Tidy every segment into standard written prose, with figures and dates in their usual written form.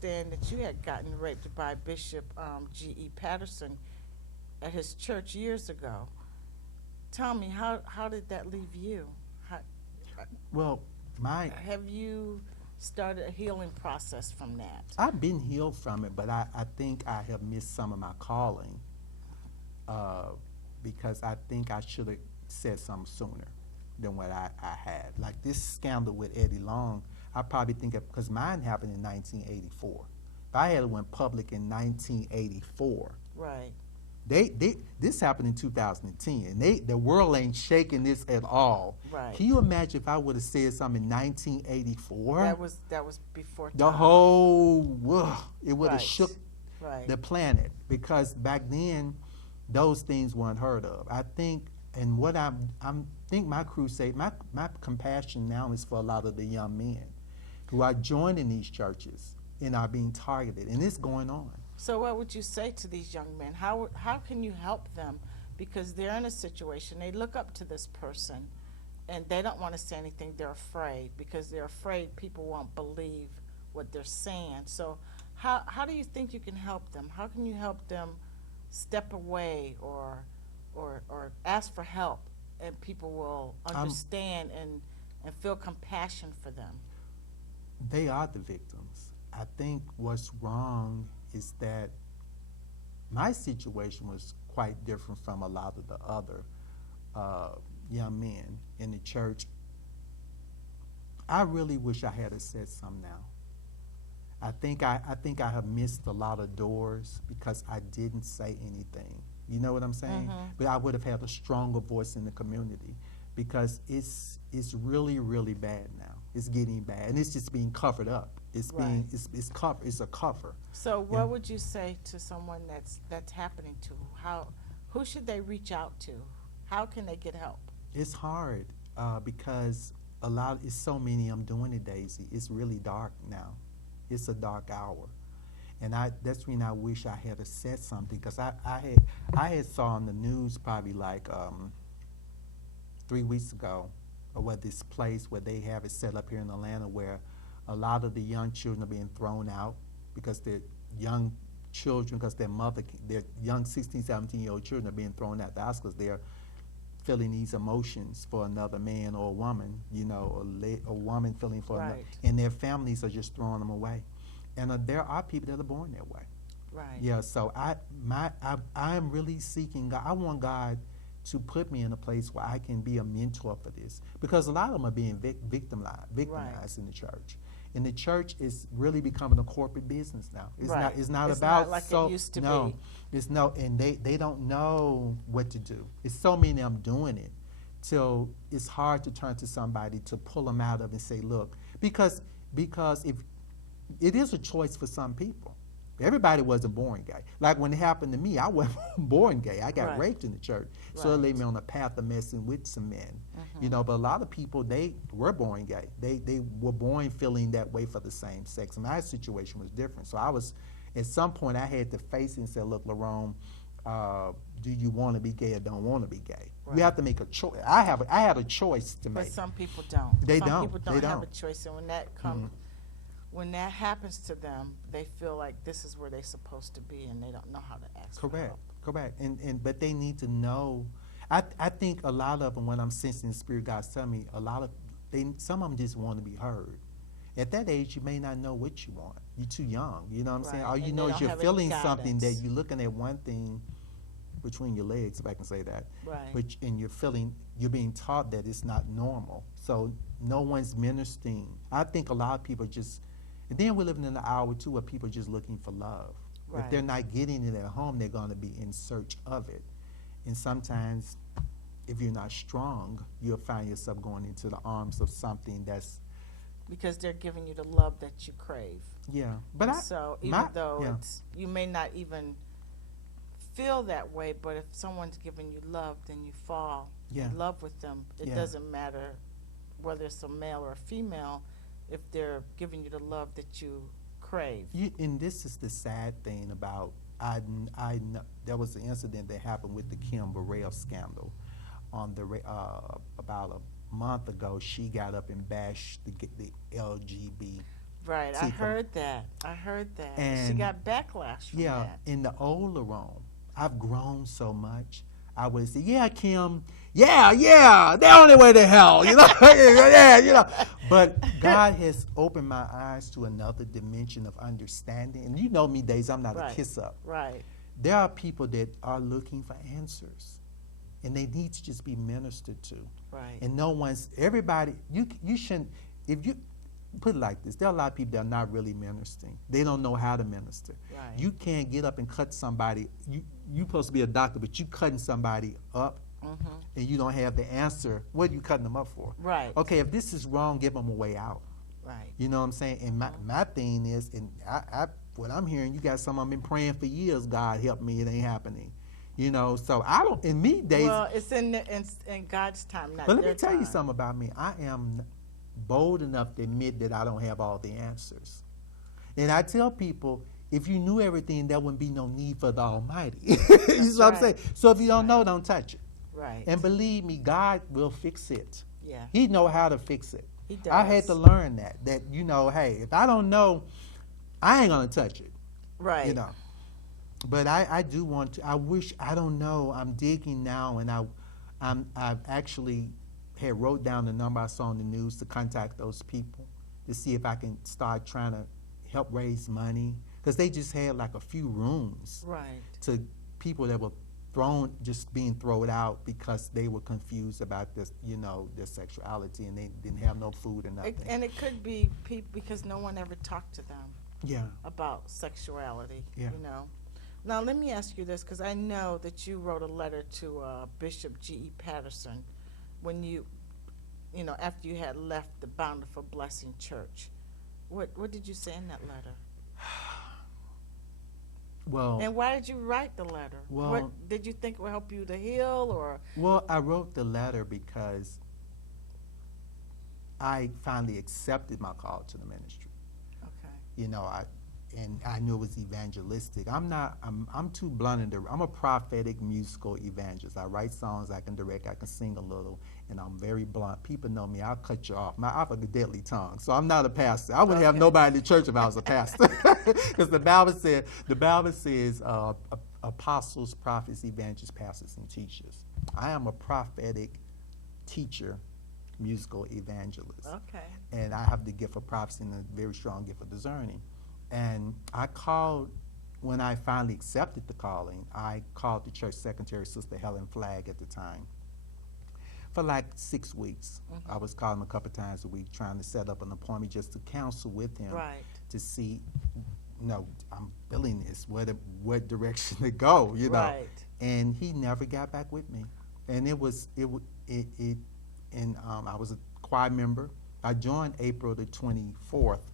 understand that you had gotten raped by Bishop G.E. Patterson at his church years ago. Tell me, how did that leave you? How, Well, my have you started a healing process from that? I've been healed from it, but I think I have missed some of my calling uh, because I think I should have said something sooner than what I had. Like this scandal with Eddie Long, I probably think of, because mine happened in 1984. If I had went public in 1984, Right, this happened in 2010, and the world ain't shaking this at all. right. Can you imagine if I would have said something in 1984? That was before The time. whole world, it would have Right, shook right, the planet, because back then those things weren't heard of. I think, and what I'm think my crusade, my compassion now is for a lot of the young men who are joining these churches and are being targeted, and it's going on. So what would you say to these young men? How can you help them? Because they're in a situation, they look up to this person and they don't want to say anything. They're afraid because they're afraid people won't believe what they're saying. So how do you think you can help them? How can you help them step away or ask for help and people will understand and feel compassion for them? They are the victims. I think what's wrong is that my situation was quite different from a lot of the other uh, young men in the church. I really wish I had said something now. I think I have missed a lot of doors because I didn't say anything. You know what I'm saying? Mm-hmm. But I would have had a stronger voice in the community because it's really really bad now. It's getting bad, and it's just being covered up. It's Right. being it's cover. It's a cover. So Yeah. what would you say to someone that's happening to? Who should they reach out to? How can they get help? It's hard because it's so many I'm doing it, Daisy. It's really dark now. It's a dark hour, and that's when I wish I had said something because I had saw on the news probably like 3 weeks ago, or what this place where they have it set up here in Atlanta where a lot of the young children are being thrown out because they're young children because their young 16, 17-year-old children are being thrown out the house because they're feeling these emotions for another man or a woman, a woman feeling for another, Right, and their families are just throwing them away. And there are people that are born that way. right, Yeah, so I'm really seeking God. I want God to put me in a place where I can be a mentor for this because a lot of them are being victimized in the church. And the church is really becoming a corporate business now. It's right. not. It's not It's about not like so it used to no. be. It's no, and they don't know what to do. It's so many of them doing it, till it's hard to turn to somebody to pull them out of and say, look, because if it is a choice for some people. Everybody wasn't born gay. Like when it happened to me, I wasn't born gay. I got Right. raped in the church. So it Right. laid me on a path of messing with some men. Mm-hmm. But a lot of people, they were born gay. They were born feeling that way for the same sex. And my situation was different. So at some point, I had to face it and say, look, Lerone, do you want to be gay or don't want to be gay? Right. You have to make a choice. I had a choice to But make. some people don't. They Some don't. people They don't have a don't. choice, and when that happens to them, they feel like this is where they're supposed to be, and they don't know how to ask for Correct, help. correct. But they need to know. I think a lot of them, when I'm sensing the Spirit God's telling me, some of them just want to be heard. At that age, you may not know what you want. You're too young. You know what I'm saying? Right. All you And know they is don't you're have any feeling something that guidance. you're looking at one thing between your legs, if I can say that. Right. And you're being taught that it's not normal. So no one's ministering. I think a lot of people and then we're living in an hour too where people are just looking for love. If they're Right. not getting it at home, they're going to be in search of it. And sometimes, if you're not strong, you'll find yourself going into the arms of something that's, Because they're giving you the love that you crave. yeah. But And so even though yeah. you may not even feel that way, but if someone's giving you love, then you fall Yeah. in love with them. It Yeah. doesn't matter whether it's a male or a female if they're giving you the love that you crave. And this is the sad thing about, there was an incident that happened with the Kim Burrell scandal on about a month ago. She got up and bashed the LGBT Right. I See, heard that. I heard that. She And got backlash from yeah, that. in the old Lerone, I've grown so much. I would say, yeah, Kim, yeah, the only way to hell, yeah. But God has opened my eyes to another dimension of understanding. And you know me, Daisy, I'm not a Right. kiss up. Right. There are people that are looking for answers, and they need to just be ministered to. Right. And no one's, everybody, you shouldn't, if you, put it like this, there are a lot of people that are not really ministering. They don't know how to minister. Right. You can't get up and cut somebody, you supposed to be a doctor, but you cutting somebody up, and you don't have the answer. What are you cutting them up for? Right. Okay, if this is wrong, give them a way out. Right. You know what I'm saying? And my thing is, and what I'm hearing, you got some I've been praying for years, God help me, it ain't happening. You know, so I don't, in me days. Well, it's in God's time, not But let their me tell you time. something about me. I am bold enough to admit that I don't have all the answers. And I tell people, if you knew everything, there wouldn't be no need for the Almighty. You see what I'm saying? So if you don't know, don't touch it. Right. And believe me, God will fix it. Yeah. He know how to fix it. He does. I had to learn that, you know, hey, if I don't know, I ain't going to touch it. Right. You know. But I do want to, I wish, I don't know, I'm digging now, and I've actually had wrote down the number I saw on the news to contact those people to see if I can start trying to help raise money, because they just had like a few rooms Right. to people that were just being thrown out because they were confused about this, you know, their sexuality, and they didn't have no food or nothing. And it could be people because no one ever talked to them Yeah. about sexuality. Yeah. You know. Now let me ask you this, because I know that you wrote a letter to Bishop G.E. Patterson when you know, after you had left the Bountiful Blessing Church. What did you say in that letter? Well, And why did you write the letter? Well- What did you think would help you to heal, or? well, I wrote the letter because I finally accepted my call to the ministry. Okay. You know, I knew it was evangelistic. I'm too blunt I'm a prophetic musical evangelist. I write songs, I can direct, I can sing a little, and I'm very blunt. People know me, I'll cut you off. I have a deadly tongue, so I'm not a pastor. I wouldn't have nobody in the church if I was a pastor. Because the Bible says apostles, prophets, evangelists, pastors, and teachers. I am a prophetic teacher, musical evangelist. Okay. And I have the gift of prophecy and a very strong gift of discerning. And I called, when I finally accepted the calling, I called the church secretary, Sister Helen Flagg at the time, for like 6 weeks. I was calling him a couple times a week, trying to set up an appointment just to counsel with him, Right. to see, you know, I'm feeling this, what direction to go, you know. Right. And he never got back with me. And I was a choir member. I joined April the 24th.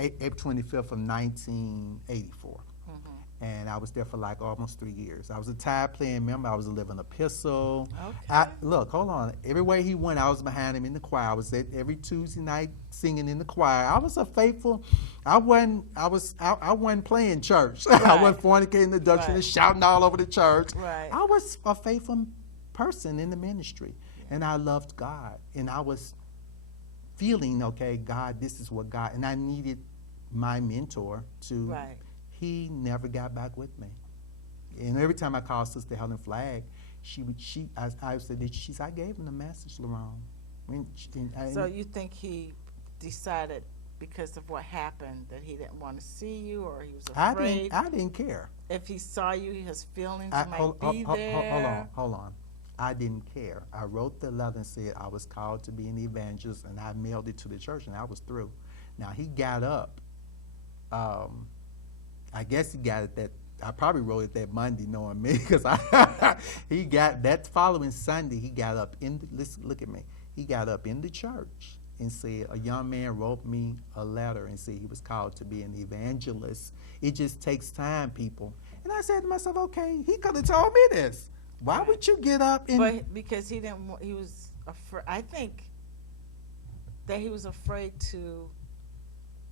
April 25th of 1984. And I was there for like almost 3 years. I was a tide playing member. I was a living epistle. Okay. Look, hold on. Everywhere he went, I was behind him in the choir. I was there every Tuesday night singing in the choir. I was a faithful. I wasn't playing church. Right. I wasn't fornicating the doctrine and shouting all over the church. Right. I was a faithful person in the ministry, and I loved God, and I was feeling, okay, God, this is what God, and I needed my mentor to, Right. He never got back with me. And every time I called Sister Helen Flagg, I said, I gave him the message, Lerone. So you think he decided because of what happened that he didn't want to see you, or he was afraid? I didn't care. If he saw you, his feelings might be there. Hold on. I didn't care. I wrote the letter and said I was called to be an evangelist, and I mailed it to the church, and I was through. Now, he got up. I guess he got it that, I probably wrote it that Monday, knowing me, because he got, that following Sunday, he got up listen, look at me. He got up in the church and said, a young man wrote me a letter and said he was called to be an evangelist. It just takes time, people. And I said to myself, okay, he could have told me this. Why would you get up and... But because he didn't, he was afraid, I think that he was afraid to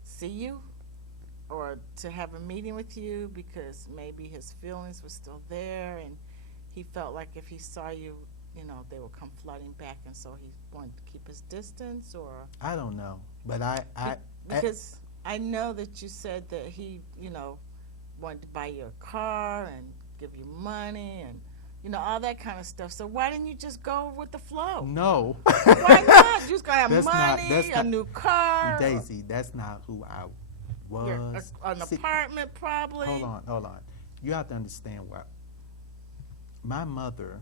see you or to have a meeting with you, because maybe his feelings were still there, and he felt like if he saw you, you know, they would come flooding back, and so he wanted to keep his distance, or... I don't know, but Because I know that you said that he, wanted to buy you a car and give you money and, all that kind of stuff. So why didn't you just go with the flow? No. Why not? You just gonna have That's money, a new car. Daisy, that's not who I was. An apartment probably. Hold on. You have to understand what my mother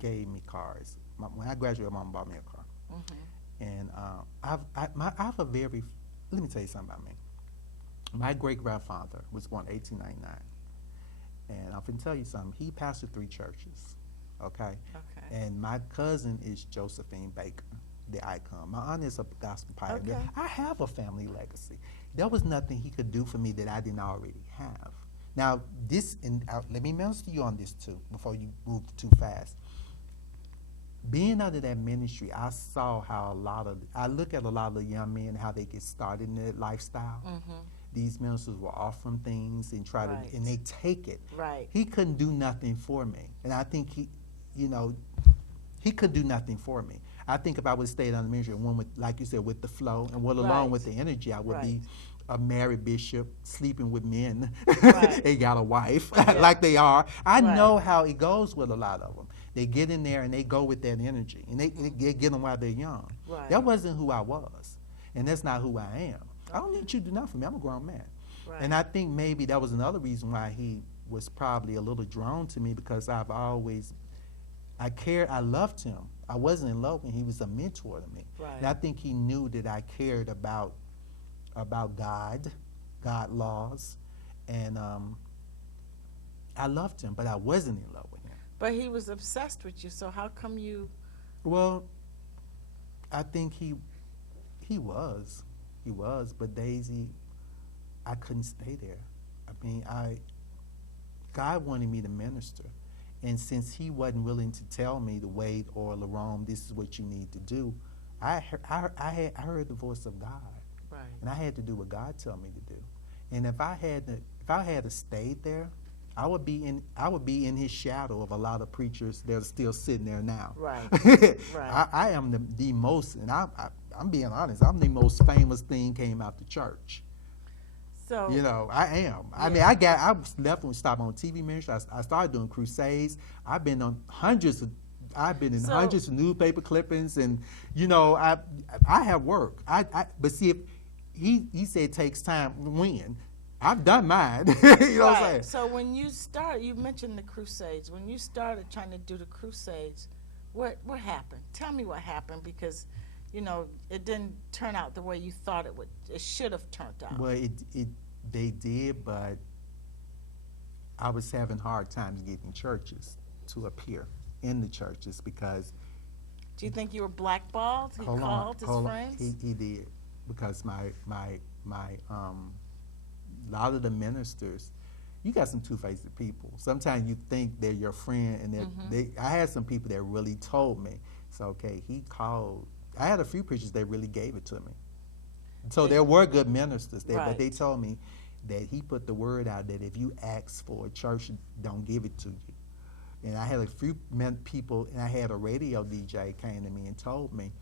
gave me cars. When I graduated, my mom bought me a car. Mm-hmm. And I have a very, let me tell you something about me. My great-grandfather was born in 1899. And I'm going to tell you something. He pastored 3 churches, okay? And my cousin is Josephine Baker, the icon. My aunt is a gospel pioneer. Okay. I have a family legacy. There was nothing he could do for me that I didn't already have. Now, let me minister to you on this, too, before you move too fast. Being under that ministry, I saw how I look at a lot of the young men, how they get started in their lifestyle. Mm-hmm. These ministers will offer them things and and they take it. Right. He couldn't do nothing for me. And I think he could do nothing for me. I think if I would have stayed on the ministry and went with, like you said, with the flow and along with the energy, I would be a married bishop sleeping with men. They got a wife like they are. I know how it goes with a lot of them. They get in there and they go with that energy and they get them while they're young. Right. That wasn't who I was. And that's not who I am. I don't need you to do nothing for me. I'm a grown man. Right. And I think maybe that was another reason why he was probably a little drawn to me, because I loved him. I wasn't in love with him. He was a mentor to me. Right. And I think he knew that I cared about God laws, and I loved him, but I wasn't in love with him. But he was obsessed with you, so how come you? Well, I think he was. He was, but Daisy, I couldn't stay there. I mean, God wanted me to minister, and since he wasn't willing to tell me to wait or Lerone, this is what you need to do, I heard the voice of God, right, and I had to do what God told me to do. And if I had stayed there, I would be in his shadow of a lot of preachers that are still sitting there now. Right. Right. I am the most, and I'm being honest, I'm the most famous thing came out the church. So I am. Yeah. I mean, I left and stopped on TV ministry. I started doing crusades. I've been in hundreds of newspaper clippings, and I have work. But see, if he said it takes time. When I've done mine, what I'm saying. So when you mentioned the crusades. When you started trying to do the crusades, what happened? Tell me what happened, because it didn't turn out the way you thought it would. It should have turned out. Well, they did, but I was having hard times getting churches to appear in the churches because. Do you think you were blackballed? He called his friends. He did, because my a lot of the ministers, you got some two-faced people. Sometimes you think they're your friend, and I had some people that really told me. So okay, he called. I had a few preachers that really gave it to me. So there were good ministers there, but they told me that he put the word out that if you ask for a church, don't give it to you. And I had a few people, and I had a radio DJ came to me and told me,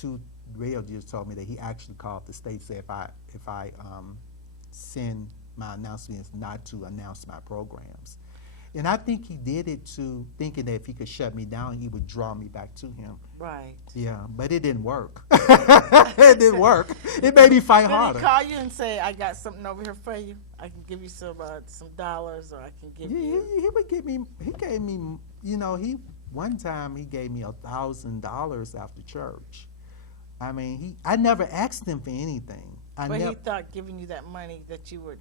2 radio DJs told me that he actually called the state, said if I send my announcements not to announce my programs. And I think he did it thinking that if he could shut me down, he would draw me back to him. Right. Yeah, but it didn't work. It didn't work. It made me fight harder. Did he call you and say, I got something over here for you? I can give you some dollars, or I can give you... He would give me, he gave me, one time he gave me $1,000 after church. I mean, I never asked him for anything. But he thought giving you that money that you would,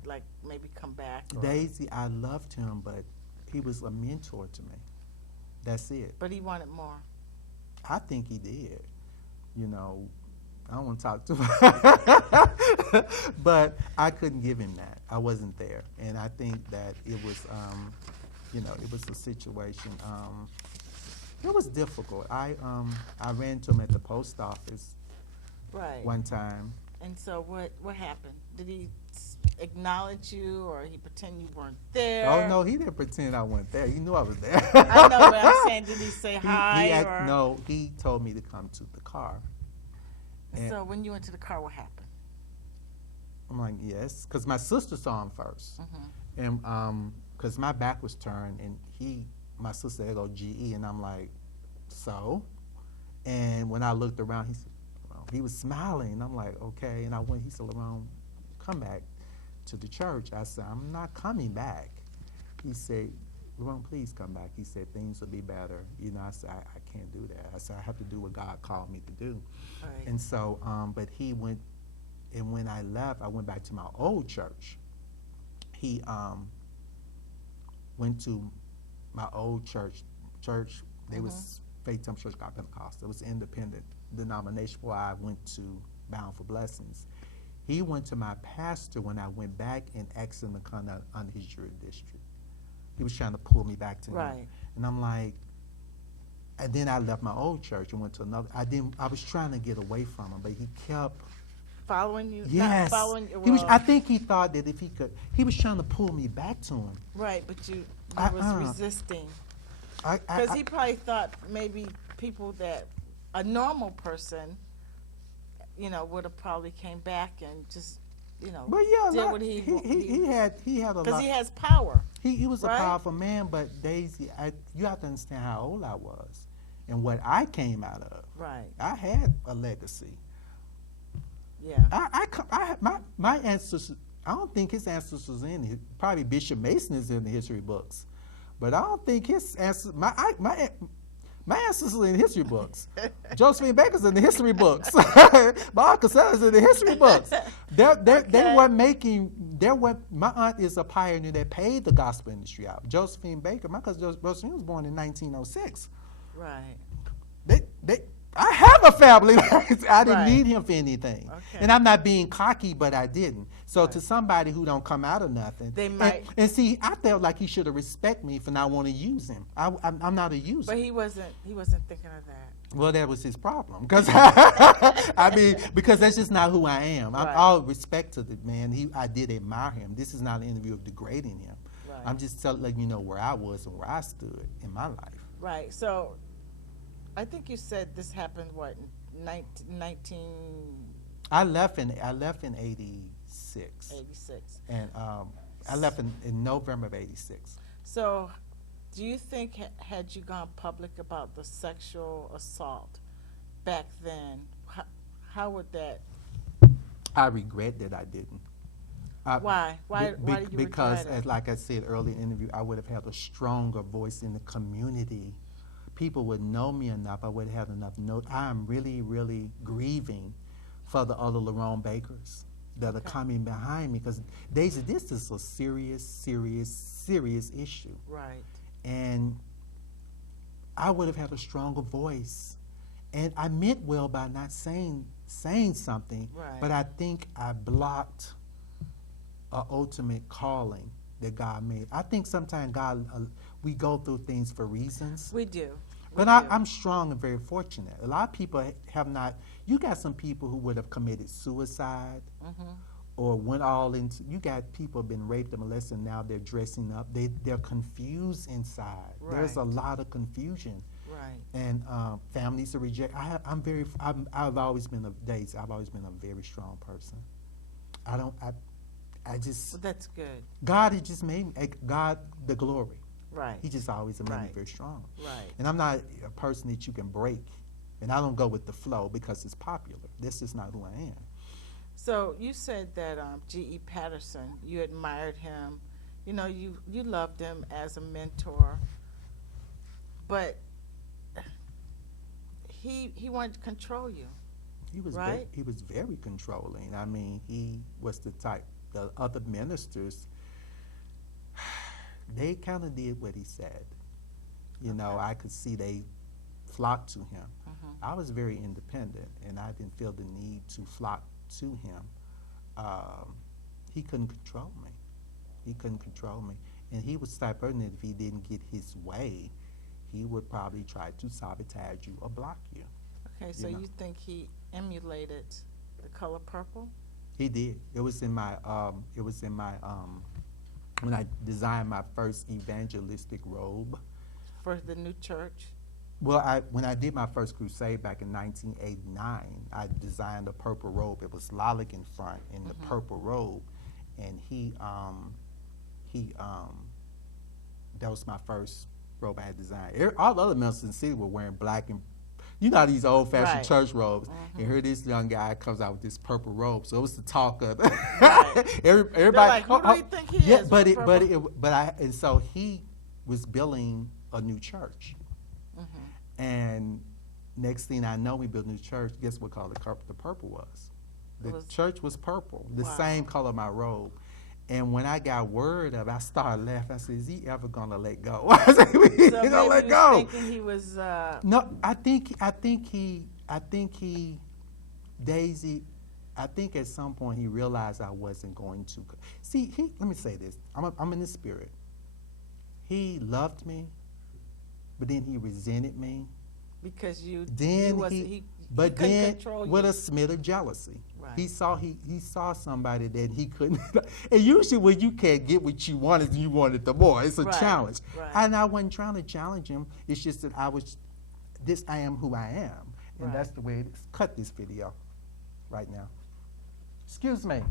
maybe come back? Daisy, I loved him, but he was a mentor to me. That's it. But he wanted more. I think he did. I don't want to talk too much. But I couldn't give him that. I wasn't there. And I think that it was, it was a situation. It was difficult. I ran into him at the post office one time. And so what happened? Did he acknowledge you, or he pretend you weren't there? Oh, no, he didn't pretend I wasn't there. He knew I was there. I know, but I'm saying, did he say hi? No, he told me to come to the car. And so when you went to the car, what happened? I'm like, yes, because my sister saw him first, and because my back was turned, and my sister said, "Go GE," and I'm like, so, and when I looked around, he said, well, he was smiling, and I'm like, okay, and I went. He said, "Lerone, come back to the church." I said, "I'm not coming back." He said, "Lerone, please come back." He said, "Things will be better." You know, I said, I can't do that. I said, I have to do what God called me to do. Right. And so, but he went, and when I left, I went back to my old church. He went to my old church. They was Faith Temple Church God Pentecostal. It was an independent denomination where I went to Bound for Blessings. He went to my pastor when I went back and asked him to come under his jurisdiction. He was trying to pull me back to him. And I'm like, and then I left my old church and went to another. I was trying to get away from him, but he kept following you. Yes. Not following, Well, I think he thought that if he could, he was trying to pull me back to him. Right, but you was resisting. Because he probably thought maybe people that a normal person, you know, would have probably came back and just, you know, well, yeah, did what he had a lot. Because he has power. He was right? a powerful man, but Daisy, you have to understand how old I was and what I came out of. Right. I had a legacy. Yeah. My ancestors, I don't think his ancestors in it. Probably Bishop Mason is in the history books, but I don't think his ancestors, my ancestors are in the history books. Josephine Baker's in the history books. My Uncle Sal's in the history books. They weren't making, my aunt is a pioneer that paid the gospel industry out. Josephine Baker, my cousin Josephine was born in 1906. Right. I have a family. I didn't Right. need him for anything. Okay. And I'm not being cocky, but I didn't. So to somebody who don't come out of nothing, They might. And see, I felt like he should have respected me for not wanting to use him. I'm not a user. But he wasn't thinking of that. Well, that was his problem. Because I mean, because that's just not who I am. Right. I'm all respect to the man. I did admire him. This is not an interview of degrading him. Right. I'm just letting you know where I was and where I stood in my life. Right. So, I think you said this happened, what, 19... I left in 86. 86. And I left in November of 86. So, do you think had you gone public about the sexual assault back then, how would that... I regret that I didn't. Why? Why did you Because, regret it? like I said earlier in the interview, I would have had a stronger voice in the community. People would know me enough. I would have enough note. I am really, really grieving for the other Lerone Bakers that are coming behind me, because Daisy, this is a serious, serious, serious issue. Right. And I would have had a stronger voice. And I meant well by not saying something, Right. but I think I blocked an ultimate calling that God made. I think sometimes God, we go through things for reasons. We do. But I'm strong and very fortunate. A lot of people have not. You got some people who would have committed suicide or went all into. You got people been raped and molested, and now they're dressing up. They're confused inside. Right. There's a lot of confusion. Right. And families are reject. I've always been I've always been a very strong person. I just. Well, that's good. God has just made me, God the glory. Right. He just always made me Right. very strong. Right. And I'm not a person that you can break. And I don't go with the flow because it's popular. This is not who I am. So you said that G.E. Patterson, you admired him. You know, you loved him as a mentor. But he wanted to control you. He was right? he was very controlling. I mean, he was the type. The other ministers, they kind of did what he said. You know, I could see they flocked to him. I was very independent, and I didn't feel the need to flock to him. He couldn't control me. He couldn't control me. And he was the type of person that if he didn't get his way, he would probably try to sabotage you or block you. Okay, so you think he emulated the color purple? He did. It was in my when I designed my first evangelistic robe. For the new church? Well, when I did my first crusade back in 1989, I designed a purple robe. It was lilac in front and the purple robe, and that was my first robe I had designed. All the other ministers in the city were wearing black and, you know, these old-fashioned Right. church robes. And here this young guy comes out with this purple robe. So it was the talk of Right. everybody. like, who do we think he yeah, is but with and so he was building a new church. And next thing I know, we built a new church. Guess what color the purple was? The church was purple, the Wow. same color of my robe. And when I got word of it, I started laughing. I said, is he ever going to let go? I said, So he maybe going to he let was go. thinking he was. No, I think he, Daisy, I think at some point he realized I wasn't going to. See, let me say this. I'm in the spirit. He loved me, but then he resented me. Because Then he but couldn't then control with you. a smidge of jealousy. Right. He saw somebody that he couldn't. And usually when you can't get what you wanted, you wanted the more. It's a Right, challenge. right. And I wasn't trying to challenge him. It's just that I am who I am. And Right. that's the way it is. Cut this video right now. Excuse me.